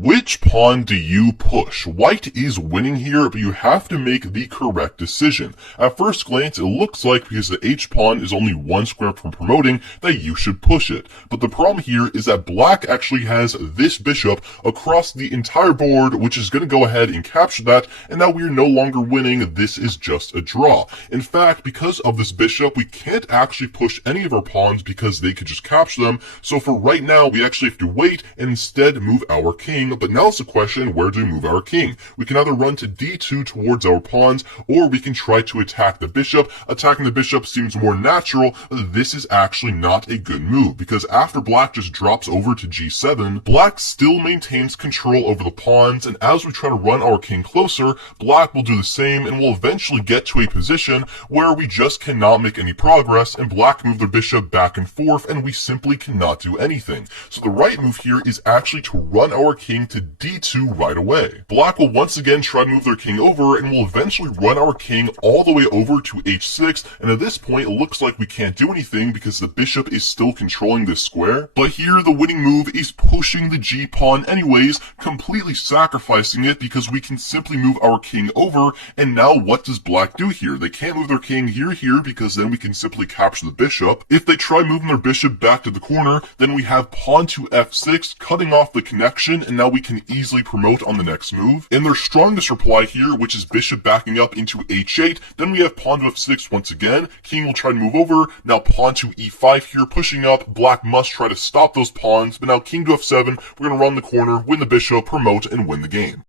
Which pawn do you push? White is winning here, but you have to make the correct decision. At first glance, it looks like because the H-pawn is only one square from promoting that you should push it. But the problem here is that black actually has this bishop across the entire board, which is going to go ahead and capture that, and now we are no longer winning. This is just a draw. In fact, because of this bishop, we can't actually push any of our pawns because they could just capture them. So for right now, we actually have to wait and instead move our king. But now it's the question, where do we move our king? We can either run to d2 towards our pawns, or we can try to attack the bishop. Attacking the bishop seems more natural, but this is actually not a good move, because after black just drops over to g7, black still maintains control over the pawns, and as we try to run our king closer, black will do the same, and will eventually get to a position where we just cannot make any progress, and black move their bishop back and forth, and we simply cannot do anything. So the right move here is actually to run our king to d2 right away. Black will once again try to move their king over and will eventually run our king all the way over to h6, and at this point it looks like we can't do anything because the bishop is still controlling this square. But here the winning move is pushing the g pawn anyways, completely sacrificing it because we can simply move our king over, and now what does black do here? They can't move their king here because then we can simply capture the bishop. If they try moving their bishop back to the corner, then we have pawn to f6, cutting off the connection, and now we can easily promote on the next move. In their strongest reply here, which is bishop backing up into h8, then we have pawn to f6 once again. King will try to move over. Now pawn to e5 here, pushing up. Black must try to stop those pawns, but now king to f7, we're going to run the corner, win the bishop, promote, and win the game.